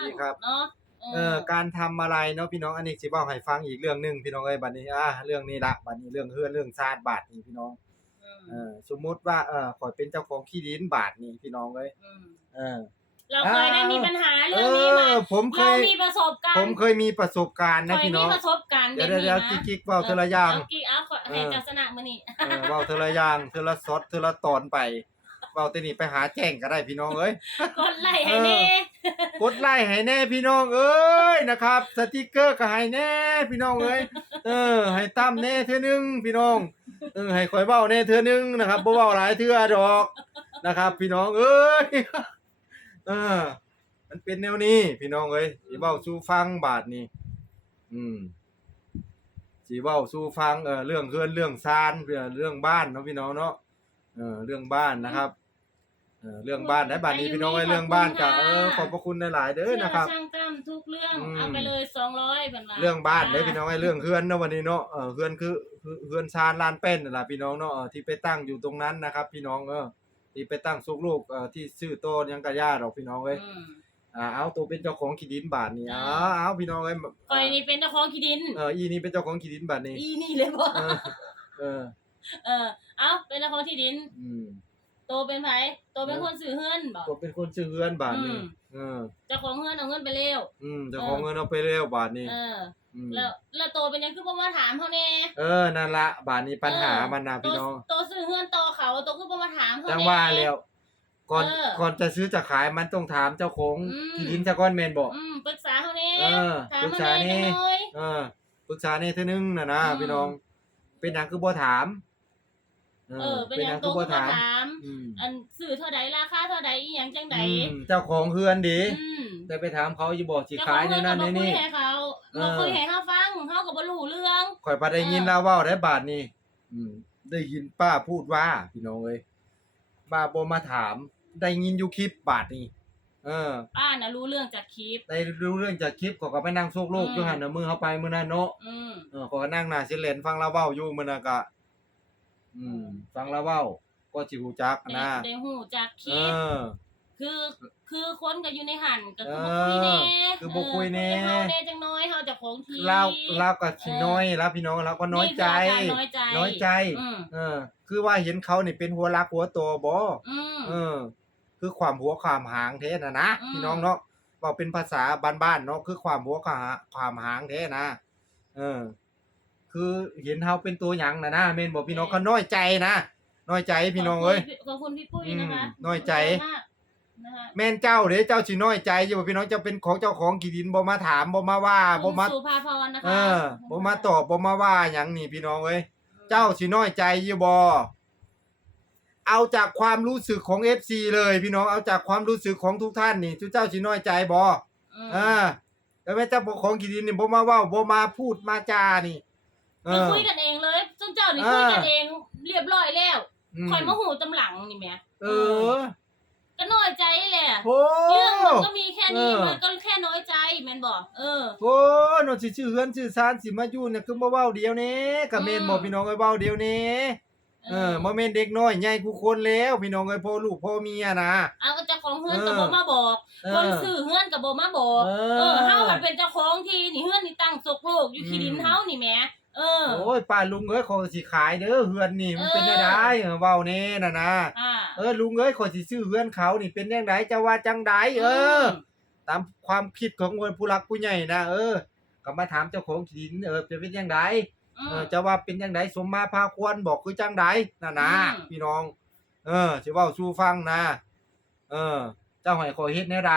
ดีครับ เนาะเอ่อการทำอะไรเนาะพี่น้องอันนี้สิเว้าให้ฟังอีกเรื่องหนึงพี่น้องเอ้ยบัดนี้อ่าเรื่องนี้ละบัดนี้เรื่องเฮือนเรื่องชาติบาทนี่พี่น้องอืมเออสมมุติว่าเออข่อยเป็นเจ้าของที่ดินบาทนี่พี่น้องเอ้ยอืมเออ เราเคยได้มีปัญหาเอเรื่องนี้มาอผมเคเราย มีประสบการผณ์มเคยมีประสบการณ์นะเคยพี่น้มีองประสบการณ์เดี๋ยวแบบเดี๋ยวนี้เดี๋ยวนะกิ๊กๆเว้าเทอละอย่างเกิ๊กเอาขอให้เออ จัสนะมื้อนี้ เออเว้าเทอละอย่างเทอละซอดเทอละตอนไป เว้าแต่นี่ไปหาแจ้งก็ได้พี่น้องเอ้ย กดไลค์ให้แน่กดไลค์ให้แน่พี่น้องเอ้ยนะครับ สติกเกอร์ก็ให้แน่พี่น้องเอ้ยเออ ให้ตั้มแน่เทื่อนึงพี่น้องเออให้ข่อยเว้าแน่เทื่อนึงนะครับบ่เว้าหลายเทื่อดอกนะครับ พี่น้องเอ้ยเออมันเป็นแนวนี้ พี่น้องเอ้ยสิเว้าสู่ฟังบาดนี้อืมสิเว้าสู่ฟังเออเรื่องเฮือนเรื่องซานเรื่องเรื่องบ้านเนาะพี่น้องเนาะเออเรื่องบ้านนะครับ เออเรื่องบ้านได้บาดนี้พี่น้องเอ้ยเรื่องบ้านก็เออขอบพระคุณหลายๆเด้อนะครับ เชื่อช่างตั้มทุกเรื่อง อืม เอาไปเลย200เพิ่นว่าเรื่องบ้านได้อพี่น้องไอ้เรื่องเฮือนเนาะวันนี้เนาะเออเฮือนคือคือเฮือนชานลานเป็นนั่นล่ะพี่น้องเนาะเออที่ไปตั้งอยู่ตรงนั้นนะครับ พี่น้องเออที่ไปตั้งซุกลูกเอ่อที่ชื่อโตยังกะย่าดอกพี่น้องเอ้ยอืมอ่าเอาตัวเป็นเจ้าของที่ดินบาทนี่อ่าเอาเอาพี่น้องเอ้ยข่อยนี่เป็นเจ้าของที่ดิน เอออีนี่เป็นเจ้าของที่ดินบาทนี่อีนี่เลยบ่เออเออเออเอาเป็นเจ้าของที่ดิน อืม โตเป็นไผโตเป็นคนซื้อเฮือนบ่ตัวเป็นคนชื่อเฮือนบาทนี่อืม เออ เจ้าของเฮือนเอาเงินไปแล้ว อืมเจ้าของเงินเอาไปเร็วบาทนี่เอออืมแล้วแล้วโตเป็นหยังคือบ่มาถามเฮาแน่ เออนั่นละบาทนี้ปัญหามันนะโตพี่น้องโตซื้อเฮือนโตเขาโตคือบ่มาถามเฮาจังแน่ ว่าแล้วก่อนเออก่อนจะซื้อจะขายมันต้องถามเจ้าของอืม ที่ดินซะก่อนแม่นบ่อืมปรึกษาเฮาแน่เออถามปรึกเฮาษาแน่แน่ จังน้อยเออปรึกษาในเทื่อนึงน่ะนะอืม พี่น้อง เป็นหยังคือบ่ถาม เออ เป็นหยังโตคือบ่ถาม อืมอันซื้อเท่าใดราคาเท่าใดอีหยังจังใดอืมเจ้าของเฮือนดีอืมได้ไปถามเขาอยู่บ่สิเจ้าขขาอยงในเฮือนนั้ก็นบ่ในคุยนี่ให้เขาเออบ่คุยให้เฮาฟังเฮาก็บ่รู้เรื่อง ข่อยบ่ได้ยินเออ ลาเว้าได้บาดนี้อืม ได้ยินป้าพูดว่าพี่น้องเอ้ยป้าบ่มาถาม ได้ยินอยู่คลิปบาดนี้เออ ป้าน่ะรู้เรื่องจากคลิป ได้รู้เรื่องจากคลิปเขาก็ไปนั่งโซกโลกอืม อยู่หั่นน่ะมือเขาไปมื้อนั้นเนาะอืม เออเขาก็นั่งหน้าสิเลนฟังเราเว้าอยู่มื้อนั้นก็ อืมฟังเราเว้าก็สิฮู้จักได้นะ ได้ฮู้จากคเอลิปอคือคือคนก็อยู่ในหันก็คือเอบ่อคุยแน่คือบ่คุยแน่ เออคุยกับเฮาแน่จังน้อยเฮาเจะของที เราเราก็สิน้อยแล้วพี่น้องเราก็น้อยใจ นี่คืออาการน้อยใจน้อยใจ อืมเออ คือว่าเห็นเขานี่เป็นหัวรักหัวโตบ่อืม เออ คือความหัวความหางแท้น่ะนะอืม พี่น้องเนาะเว้าเป็นภาษาบ้านๆเนาะคือความหัวความหาความหางแท้นะเออ คือเห็นเฮาเป็นตัวหยังน่ะนะแม่นบ่พี่น้องก็น้อยใจนะน้อยใจพี่น้องเอ้ย ขอบคุณพี่ปุ้ยนะคะอืมน้อยใจ ขบคุณมากนะคะแม่นเจ้าเด้เจ้าสิน้อยใจอยู่บ่พี่น้องเจ้าเป็นของเจ้าของที่ดินบ่มาถามบ่มาว่าบ่คุณมาสุภาพรนะคะเออบ่มาตอบบ่มาว่าหยังนี่พี่น้องเอ้ย เจ้าสิน้อยใจอยู่บ่เอาจากความรู้สึกของ FC เลยพี่น้อง เอาจากความรู้สึกของทุกท่านนี่ทุกเจ้าสิน้อยใจบ่อืมเออแล้วแม่เจ้าของที่ดินนี่บ่มาเว้าบ่มาพูดมาจานี่ เอก็อคุยกันเองเลยจนเจ้านี่เออคุยกันเอง เรียบร้อยแล้วมคอยมาหูตำหลังนี่แหม่เออก็น้อยใจแหละโอ้เรื่องมันก็มีแค่นี้เออมันก็แค่น้อยใจแม่นบอกเออโอ้เนาะสิชื่อเฮือนชื่อซานสิมาอยู่เนี่ยคือบ่เว้าเดียวแนี้ก็แม่นบ่อืมพี่น้องเอ้ยเว้าเดียวแนี้เออบ่แม่นเด็กน้อยใหญ่กูคนแล้ว พี่น้องเอ้ยพ่อลูกพ่อเมียนะ เอาเจ้าของเฮือนเออกับโบมาบอก เอคนอซื้อเฮือนกับโบมาบอกเอเอออ เฮามันเป็นเจ้าของที่นี่เฮือนนี่ตั้งจกโลกอยู่ที่ดินอืมเฮานี่แหม่ เออ โอ้ยป้าลุงเอ้ยขอยสิขายเด้อเฮือนนี่มันเออเป็นจังไดเออเว้าแน่น่ะนะอ่าเออลุงเอ้ยขอยสิซื้อเฮือนเขานี่เป็นจังไดจะว่าจังไดเออ ตามความคิดของคนผู้รักผู้ใหญ่นะเออก็มาถามเจ้าของที่ดินเออจะเป็นจังไดอืมเออจะว่าเป็นจังไดสมมาพาควรบอกคือจังไดน่ะนะอืมพี่น้อง เออสิเว้าสู่ฟังนะเออ เจ้าให้ขอยเฮ็ดแนวใด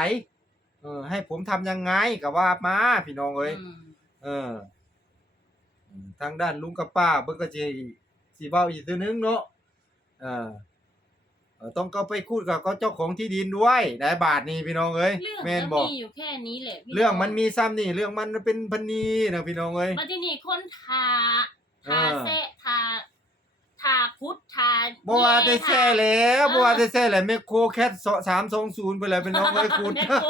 เออ ให้ผมทำยังไงก็ว่ามาพี่น้องเอ้ยอืมเอออืม ทางด้านลุงกับป้าเบิ่งก็สิสิเว้าอีกทีนึงเนาะเออเออต้องก็ไปคุยกับเขาเจ้าของที่ดินด้วยได้บาทนี้พี่น้องเอ้ยเรื่องแม่นก็บอก มีอยู่แค่นี้แหละพี่เรื่องมันมีซ้ำนี่เรื่องมันเป็นพันนีนะพี่น้องเอ้ย มาที่นี่คนทาทาเออแซะทา ทาพุทธทาบ่ว่าแต่แซ่แล้วเออบ่ว่าแต่แซ่แหละแมคโครแคท320ไปแล้วพี่น้องเอ้ยคุณแม่โค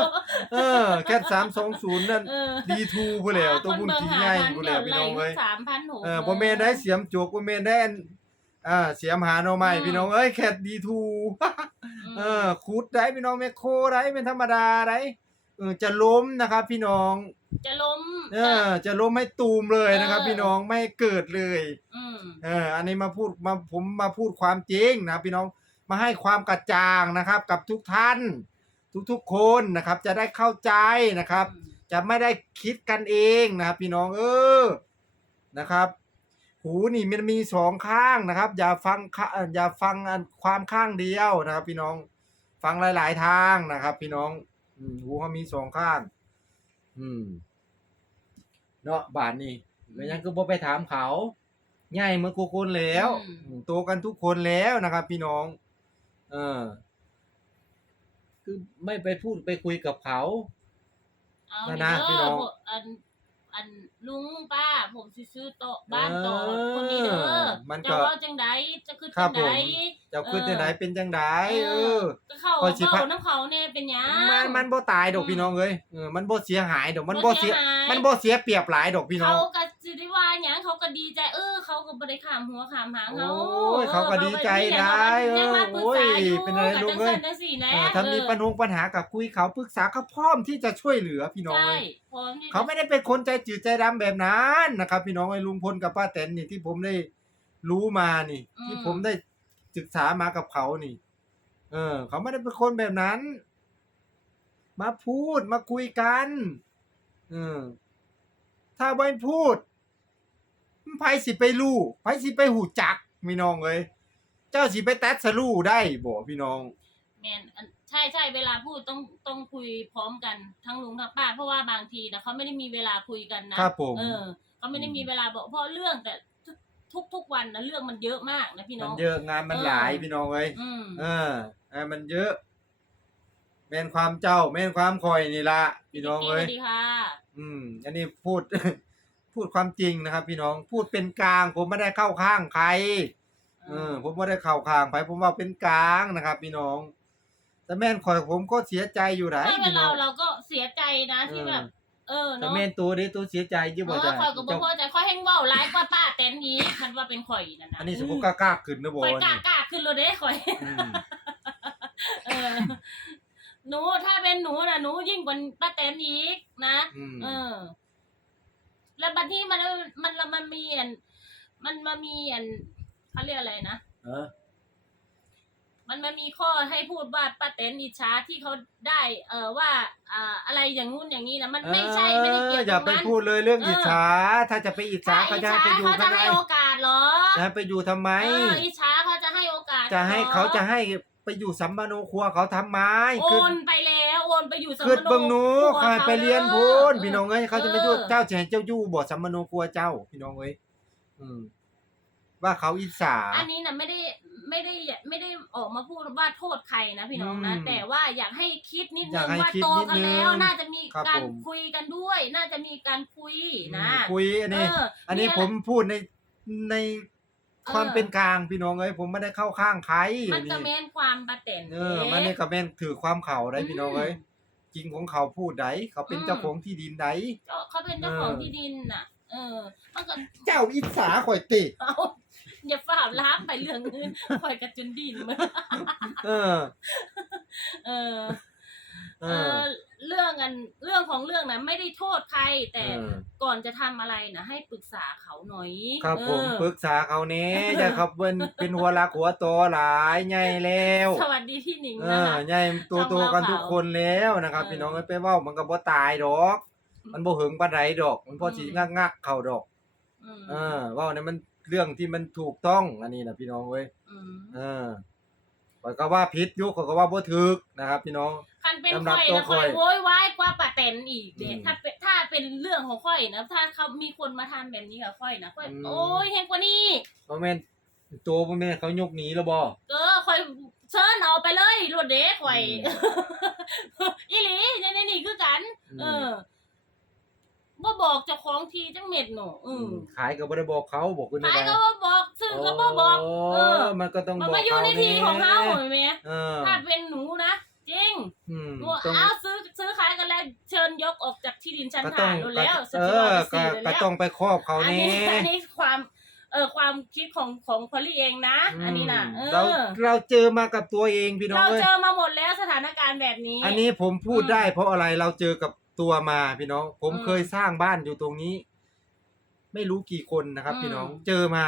เออแคท320นั่นเออ D2 พุ่นแล้วตัวบุญขี้ใหญ่พุ่นแล้วพี่น้องเอ้ยสามพันหกเออบ่แม่นได้เสียมจกบ่แม่นได้อันอ่าเสียมหาหน่อไม้อืมพี่น้องเอ้ยแคท D2 เออขุดได้พี่น้องแมคโครได้เป็นธรรมดาได้เเออ จะล้มนะครับพี่น้องจะล้ม เออจะล้มให้ตูมเลยนะครับเออพี่น้องไม่ให้เกิดเลยอืมเออ อันนี้มาพูดมาผมมาพูดความจริงนะครับพี่น้องมาให้ความกระจ่างนะครับ กับทุกท่าน ทุกๆคนนะครับ จะได้เข้าใจนะครับ จะไม่ได้คิดกันเองนะครับ พี่น้องเออนะครับ หูนี่มันมีสองข้างนะครับ อย่าฟังข้าอย่าฟังอันความข้างเดียวนะครับ พี่น้องฟังหลาย ๆ ทางนะครับ พี่น้อง อืมหูเขามีสองข้าง อืม เนาะบาทนี่แล้วยังก็บ่ไปถามเขาใหญ่เหมื่อนกูคนแล้วอืม อืมโตกันทุกคนแล้วนะครับ พี่น้อง เออ คือไม่ไปพูดไปคุยกับเขา เอานะเด้นะพี่น้อองพวกอัน อันลุงป้า ผมสิซื้อโต๊ะบ้านโต๊ะเออคนนี้เด้อมันก็จะเว่าจังไดจะคือครัจับงไดผมเจ้าขึ้นเออที่ไหนเป็นจังไดเออ ก็เข้าข้อยสิพะ เข้าน้ำเขาแน่เป็นหยังมันมันบ่ตายดอกอืมพี่น้องเอ้ยเออมันบ่เสียหายดอกมันบ่บ่เสีเสียยหายมันบ่เสียเปรียบหลายดอกพี่น้องเขาก็ ก็ดีใจ เออ เขาก็บ่ได้ขามหัวขามหางเขาโอ้ยเขาก็ดีใจได้เออเขาก็ยังมาปรึกษาอยู่เออโอ้ยเป็นอะไรลูกเอ้ยจังซั่นจังซี่แหละเออถ้ามีปัญหาปัญหากับคุยเขาปรึกษาเขาพร้อมที่จะช่วยเหลือพี่น้องใช่เอ้ยพร้อมที่จะเขาไม่ได้เป็นคนใจจืดใจดำแบบนั้นนะครับ พี่น้องไอ้ลุงพลกับป้าแตนนี่ที่ผมได้รู้มานี่ ที่ผมได้ศึกษามากับเขานี่ เออ เขาไม่ได้เป็นคนแบบนั้น มาพูดมาคุยกัน เออถ้าไม่พูด ไผสิไปรู้ไผสิไปหูจักพี่น้องเอ้ยเจ้าสิไปแตดสรู้ได้บ่พี่น้อง แม่นอันใช่ใช่เวลาพูดต้องต้องคุยพร้อมกันทั้งลุงทั้งป้า เพราะว่าบางทีนะเขาไม่ได้มีเวลาคุยกันนะครับผม เออเขาไม่ได้มีเวลาบอกเพราะเรื่องแต่ทุกทุกวันนะเรื่องมันเยอะมากนะพี่น้มัอนง เยอะงานมันหลายพี่น้องเอ้ยอืมเออเออมันเยอะ แม่นความเจ้า แม่นความคอยนี่ละพี่น้องสเอ้วัยสดีค่ะ อืม อันนี้พูด พูดความจริงนะครับ พี่น้องพูดเป็นกลาง ผมไม่ได้เข้าข้างใครเออผมไม่ได้เข้าข้างใครผมว่าเป็นกลางนะครับ พี่น้อง แต่แม่นคอยผมก็เสียใจอยู่ไหนถ้าเป็นพี่น้เราองเราก็เสียใจนะที่เออแบบ เออแต่เนาะแม่นตัวนี้ตัวเสียใจอยี่เอบ่อจ้ะข่อยก็บ่พอใจข่อยแห้งเว้าร้ายกว่าป้าแตนนี้มันว่าเป็นข่อยนั่นน่ะอันนี้สมมติกล้าๆขึ้นนะบ่ข่อยกล้านี่กล้าขึ้นเลยเด้ข่อยอืมเออหนูถ้าเป็นหนูน่ะหนูยิ่งกว่าป้าแตนอีกนะอืมเออ แล้วบัดนี้มันมันมันมีอันมันมามีอันเขาเรียกอะไรนะเออมันมามีข้อให้พูดว่าป้าแตนอิจฉาที่เขาได้ เออว่าอ่าอะไรอย่างงู้นอย่างนี้นะมันไม่ใช่ไม่ได้เกี่ยวออย่ากับไปนั้นพูดเลยเรื่องเอออิจฉาถ้าจะไปอิจฉาถ้าเขาอิจจะฉาให้ไปอยู่เขาจะทำไมให้โอกาสเหรอจะให้ไปอยู่ทำไม เอออิจฉาเขาจะให้โอกาสจะให้รอเขาจะให้ไปอยู่สัมมาโนครัวเขาทำไมโอขึ้นไปแล้ วโอนไปอยู่สมขึ้นโนเบิ่งหนูครัวเขาให้ไปเรียนพูนพี่น้องเอ้ยเขาจะไปอยู่เออเจ้าจะให้เจ้าอยู่บ่สัมมาโนครัวเจ้า พี่น้องเอ้ยอืมว่าเขาอิจฉา อันนี้นะไม่ได้ไม่ได้ไม่ได้ออกมาพูดว่าโทษใครนะพี่น้องนะอืมแต่ว่าอยากให้คิดนิดอนึยากงให้ว่าคิดโตนิดกันนึงแล้ว น่าจะมีครับการผม คุยกันด้วย น่าจะมีการคุยนะคุยอันนี้ เอออันนี้เนี่ยผมพูดในใน ความเออเป็นกลางพี่น้องเอ้ยผมไม่ได้เข้าข้างใครมันก็นี่แม่นความประเต็นเออมันนี่ก็แม่นถือความเขาได้พี่น้องเอ้ยจริงของเขาพูดไดเขาเป็นอืมเจ้าของที่ดินไดก็เขาเป็นเจ้าของเออที่ดินน่ะ เออมันก็เจ้าอิจฉาข่อยติเอาอย่าฝ่าล้ามไปเรื่องอื่นคอยกระจุนดินมาเออ เออ เอเอออเรื่องอันเรื่องของเรื่องนะไม่ได้โทษใครแต่เออ ก่อนจะทำอะไรนะให้ปรึกษาเขาหน่อยครับเออผมปรึกษาเขาเนี้อย่าครับเป็นเป็นหัวรักหัวโตหลายใหญ่แล้วสวัสดีพี่หนิงเอนะอคะ ใหญ่ตัวโตกันทุกคนแล้วนะครับ เออพี่น้องเอ้ยไปเว้ามันก็บ่ตายดอก มันบ่หึงปานใดดอก มันพอสิอืม งักงักๆเข้าดอกอืมเออเว้าเนี่ยมันเรื่องที่มันถูกต้องอันนี้นะพี่น้องเว้ยอืมเออข้อยก็ว่าผิดอยู่ข้อยก็ว่าบ่ถูกนะครับ พี่น้อง คันเป็นสำหรับค่อยตัวนะข้ค่ออยยโวยวายกว่าป้าแตนอีกเด้อืมถ้าเป็นถ้าเป็นเรื่องของค่อยนะ ถ้าเขามีคนมาทำแบบนี้กับค่อยนะค่อยอืม โอ้ยเฮงกว่านี้บ่แม่นตัวบ่แม่นเขายกหนีแล้วบ่เออค่อยเชิญเอาไปเลยรถเด้ค่อยอืมอีหลีในในนี่คือกันอืมเออบ่บอกเจ้าของทีจังเม็ดหนูอืมขายก็บ่ได้บอกเขาบอกคุณขายได้ก็บ่บอกซื้อก็บ่บอก เออ มันก็ต้องมันบอกมาอยู่ในทีของเฮาเห็นไหมเออถ้าเป็นหนูนะ จริงอืมหนูต้องเอาซื้อซื้อขายกันแล้วเชิญยกออกจากที่ดินชั้นก็ต้อฐางนแล้วเอสอสิบก็สี่ก็แล้ว ต้องไปครอบเขาอันแน่นี้อันนี้ความเออความคิดของของพอลลี่เองนะ อันนี้นะเอเราอเราเจอมากับตัวเองพี่น้องเราเอ้ยเจอมาหมดแล้วสถานการณ์แบบนี้ อันนี้ผมพูดอืมได้เพราะอะไรเราเจอกับตัวมาพี่น้อง ผมอืมเคยสร้างบ้านอยู่ตรงนี้ ไม่รู้กี่คนนะครับ อืมพี่น้องเจอมา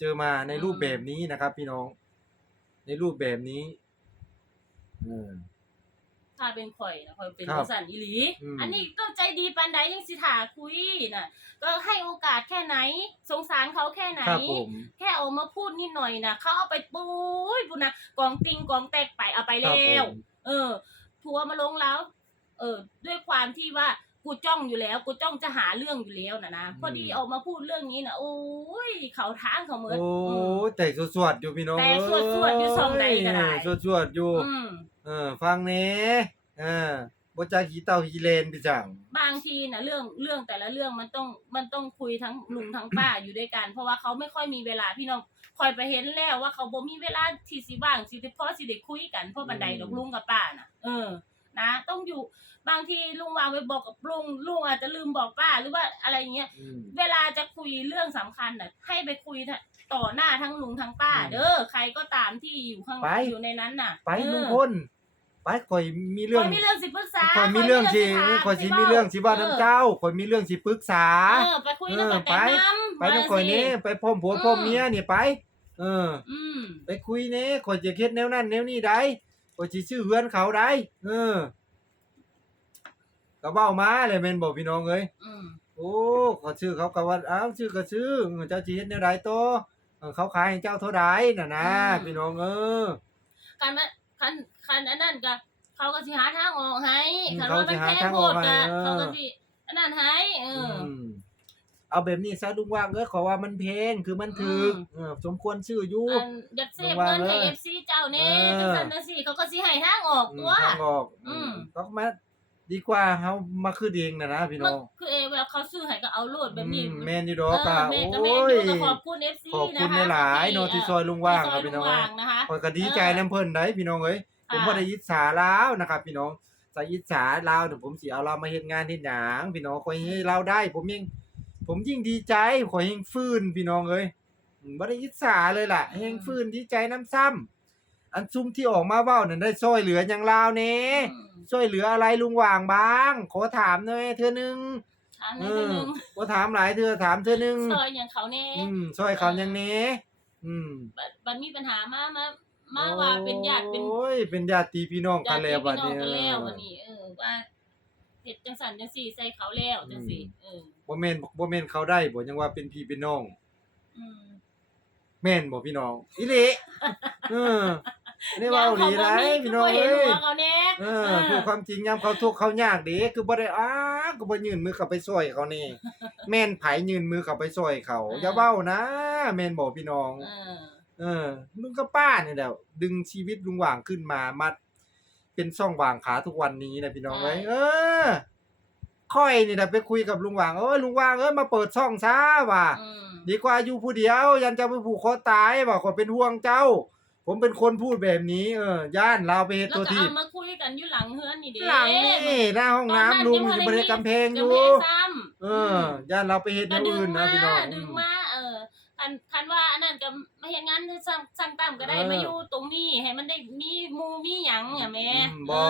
เจอมาในอืมรูปแบบนี้นะครับ พี่น้อง ในรูปแบบนี้เออถ้าเป็นข่อยนะข่อยเป็นครับบสันอีหลี อืม อันนี้ก็ใจดีปานใดยังสิถาคุยน่ะ ก็ให้โอกาสแค่ไหน สงสารเขาแค่ไหน ครับผม แค่เอามาพูดนิดหน่อยนะเขาเอาไปปุ้ยปุ้นะกองติงกองแตกไปเอาไปครับแล้ผว ม เออ ทัวร์มาลงแล้ว เออ ด้วยความที่ว่า กูจ้องอยู่แล้ว กูจ้องจะหาเรื่องอยู่แล้วนะนะอืมพอดีออกมาพูดเรื่องนี้นะโอ้ยเขาทางเขาเหมือน โอ้แต่สวดๆอยู่พี่น้องแต่สวดๆอยู่ช่องใดก็ได้เอ้ยสวดๆอยู่อืมเออฟังเน่เออบ่จักขี้เต่าขี้เลนพี่จังบางทีนะเรื่องเรื่องแต่ละเรื่องมันต้องมันต้องคุยทั้งลุงทั้งป้าอยู่ด้วยกัน เพราะว่าเขาไม่ค่อยมีเวลาพี่น้องคอยไปเห็นแล้วว่าเขาบ่มีเวลาที่สิว่างสิพอสิได้คุยกันเพราะบันไดดอกลุงกับป้าน่ะ เออ นะ ต้องอยู่ บางทีลุงวางไปบอกกับลุงลุงอาจจะลืมบอกป้าหรือว่าอะไรอย่างเงี้ย อืม เวลาจะคุยเรื่องสำคัญน่ะ ให้ไปคุยต่อหน้าทั้งลุงทั้งป้า อืมเด้อใครก็ตามที่อยู่ข้างไป อยู่ในนั้นน่ะไปเออลุงพลไปข่อยมีเรื่คองอยมีเรื่องสิปรึกษาข่อยมีเรื่องสิถามข่อยสิมีเรื่องสิเว่าเออน้ำเจ้าข่อยมีเรื่องสิปรึกษา เออไปคุยกับเออป้าแตนไปน้ำไปน้ำข่อยนี่ไปพร้อมผัวอืมพร้อมเมียนี่ไป เออ อืม ไปคุยเน่ข่อยจะเฮ็ดแนวนั้นแนวนี้ได้ข่อยสิชื่อเฮือนเขาได้เออ ก็เว้ามาเลยแม่นบ่พี่น้องเอ้ยอืมโอ้เขาชื่อเขาก็ว่าอ้าวชื่อก็ชื่อเออเจ้าสิเฮ็ดแนวใดโตเออเขาขายให้เจ้าเท่าใดน่ะนะพี่น้องเออคันมันคันคันอันนั้นก็เขาก็สิหาทางออกให้อืมคันว่ามันเขาสิหาแพงทางโหออกดให้ก็เออ เขาก็สิอันนั้นให้เอออ มเอาแบบนี้ซะลุงว่างเอ้ยขอว่ามันเพลงคือมันถึกอืม เออสมควรชื่ออยู่ อันอยากเสพเงินให้ FC เจ้าแน่เออ จังซั่นจังซี่เขาก็สิให้ทางออกอืมตัว ทางออกอืมก็มา ดีกว่าเฮามาคือเองนะนะพี่มัน้นองคือเอเวลาเขาซื้อให้ก็เอาโลดแบบนี้อืมแม่นอยู่ดเออกอค่ะแม่โอก็แม่้อยยู่ก็ขอบคุณ FC ขอบคุณนะคะหลายๆเนาะที่ซอยลุงว่างครับพี่น้องที่ซอยลุงว่างนะคะ ข้อยก็ดีใจนํเพิ่นได้พี่น้องเอ้ยผมค่ะบ่ได้อิจฉาลาวนะครับพี่น้องถ้าอิจฉาลาวเดี๋ยวผมสิเอาเรามาเฮ็ดงานเฮ็ดหยังพี่น้องข่อยให้เราได้ ผมยิ่งผมยิ่งดีใจข่อยยิ่งฟื้นพี่น้องเอ้ยอืมบ่ได้อิจฉาเลยล่ะแฮงฟื้นดีใจน้ำซ้ำ อันซุ่มที่ออกมาเว้านั่นได้ช่วยเหลือหยังลาวแหน่อืมช่วยเหลืออะไรลุงว่างบ้าง ขอถามหน่อยเทื่อนึงถามเอนิดอนึงบ่ถามหลายเทื่อถามเทื่อนึงซอยอย่างเขาแน่อืมช่วยเขาหยังแหน่อืมบัดบัดมีปัญหามามามาว่าเป็นญาติเป็นโอ้ยเป็นญาติพี่น้องกันแล้วบัดนี้ญาติพี่น้องกันแล้ววันนี้ เออ ว่าเฮ็ดจังสันจังสี่ใส่เขาแล้วจังสี่เออ บ่แม่นบ่แม่นเขาได้บ่ยังว่าเป็นพี่เป็นน้อง อืม แม่นบ่พี่น้อง อีหลีเออ นี่เว้าดีหลายพี่น้องเอ้เอ้ยเขาแน่เออพูดความจริงยามเขาทุกข์เขายากเด้คือบ่ได้อ้าก็บ่ยื่นมือเข้าไปช่วยเขานี่ แม่นไผยื่นมือเข้าไปช่วยเขาอย่าเว้านะแม่นบ่พี่น้องเออเออลุงกับป้านี่แหละดึงชีวิตลุงหว่างขึ้นมามาเป็นช่องว่างขาทุกวันนี้นะพี่น้องเอ้ยเออค่อยนี่แหละไปคุยกับลุงหว่างเอ้ยลุงหว่างเอ้ยมาเปิดช่องซะว่ะอืมดีกว่าอยู่ผู้เดียว ยันจะไปผูกคอตายว่ะขอยเป็นห่วงเจ้า ผมเป็นคนพูดแบบนี้ เออย่านเราไปเฮ็ดแล้วตัวก็ทีเอามาคุยกันอยู่หลังเฮือนนี่เด้หลังนี่หน้าห้องน้ำลุงอยู่บนกำแพงอยู่กำแพงซ้ำเออย่านเราไปเฮ็ดอก็ย่างดึงอื่นมานะพี่น้อง ดึงมาเออคันคันว่าอันนั้นก็มาเฮ็ดงานสร้างสร้างตามก็ได้เออ มาอยู่ตรงนี้ให้มันได้มีหมู่มีหยังอะแม่อืมบ่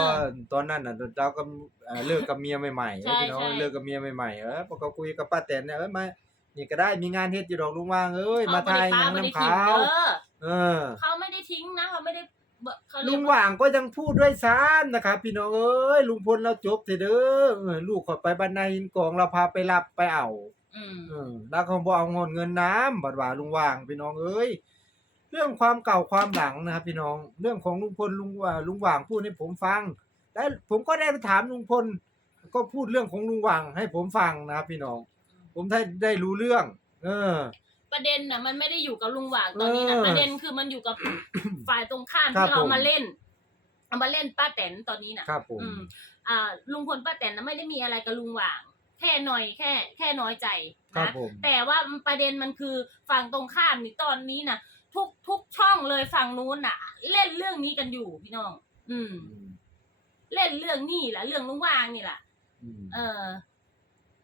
ตอนนั้นน่ะเราก็เอ่อเลิกกับเมียใหม่ๆใช่พี่น้องใช่ เลิกกับเมียใหม่ๆเออพอก็คุยกับป้าแตนเนี่ยเอ้ยมานี่ก็ได้มีงานเฮ็ดอยู่ดอกลุงว่างเอ้ยมาถ่ายหนังไม่ได้น้ำทิ้งขาวเด้อ เออ เขาไม่ได้ทิ้งนะเขาไม่ได้เบิกเขาเรีลุยกงหว่างก็ยังพูดด้วยซ้ำนะครับ พี่น้องเอ้ยลุงพลเราจบเถอะเด้อเออลูกขอยไปบ้านนายหินกองเราพาไปรับไปเอาอืมเออแล้วเขาบ่เอาเงินเงินน้ำบัดว่าลุงหว่างพี่น้องเอ้ยเรื่องความเก่าความหลังนะครับ พี่น้องเรื่องของลุงพลลุงว่าลุงหว่างพูดให้ผมฟังและผมก็ได้ไปถามลุงพลก็พูดเรื่องของลุงหว่างให้ผมฟังนะครับพี่น้อง ผมได้ได้รู้เรื่อง เออ ประเด็นน่ะมันไม่ได้อยู่กับลุงหว่างตอนนี้นะเออประเด็นคือมันอยู่กับ ฝ่ายตรงข้ามครับที่เราผม มาเล่นเอามาเล่นป้าแตนตอนนี้น่ะ ครับผม อืมอ่าลุงพลป้าแตนน่ะไม่ได้มีอะไรกับลุงหว่าง แค่หน่อยแค่ แค่น้อยใจครับนะผม แต่ว่าประเด็นมันคือฝั่งตรงข้ามนี่ตอนนี้น่ะ ทุกทุกช่องเลยฝั่งนู้นน่ะ เล่นเรื่องนี้กันอยู่พี่น้อง อืมอืมเล่นเรื่องนี้แหละเรื่องลุงหว่างนี่แหละ อืม เออ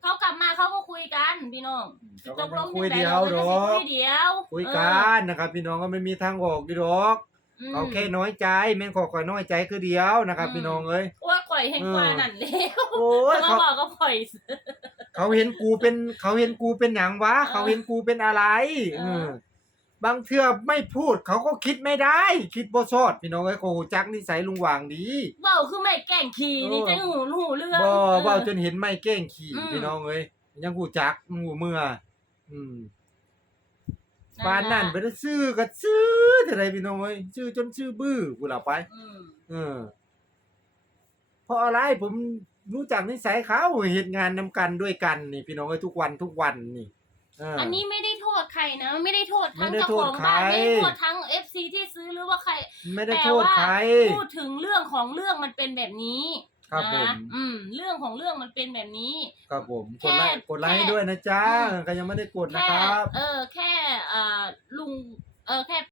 เขากลับมาเขาก็คุยกันพี่น้องเขาตก็กไม่ลงคุยจังใเดียวดราอก็สิกคุยเดียว คุยกันนะครับ พี่น้องก็ไม่มีทางออกดีดอกอืมเขาแค่น้อยใจแม่นขอคอยน้อยใจคือเดียวนะครับอืมพี่น้องเอ้ยว่าข่อยเห็นกว่านั่นแล้วโอ้ยเขาเขาบอกก็ข่อยเขาเห็นกูเป็นเขาเห็นกูเป็นหยังวะเออเขาเห็นกูเป็นอะไรเออเออ บางเทื่อไม่พูดเขาก็คิดไม่ได้ คิดบ่ชอดพี่น้องเอ้ยโอ้โหจักนิสัยลุงหว่างดี เว้าคือไม่แกล้งขี่นี่เออจังหูหูเรื่อง บ่เออเว้าจนเห็นไม่เก้งขี่อืม พี่น้องเอ้ยยังกูจักงูเมื่อ อืมนั่นปานนั่นล่ะไปได้ซื้อก็ซื้อเท่าไรพี่น้องเอ้ยซื้อจนซื้อบื้อกูหลับไป อืมเออ เพราะอะไรผมรู้จักนิสัยเขาเฮ็ดงานนำกันด้วยกันนี่ พี่น้องเอ้ยทุกวันทุกวันนี่เออออันนี้ไม่ได้โทษใครนะ ไม่ได้โทษทั้งไม่ได้เจ้าโทขษองบ้านใครไม่ได้โทษทั้ง FC ที่ซื้อหรือว่าใคร ไม่ได้แต่โทษว่าใครพูดถึงเรื่องของเรื่องมันเป็นแบบนี้ครับผมนะอืม เรื่องของเรื่องมันเป็นแบบนี้ ครับผมแค่กดไลค์กดไลค์ให้ด้วยนะจ๊ะอืมก็ยังไม่ได้กดนะแค่ครับ เออ แค่เอ่อลุง เออแค่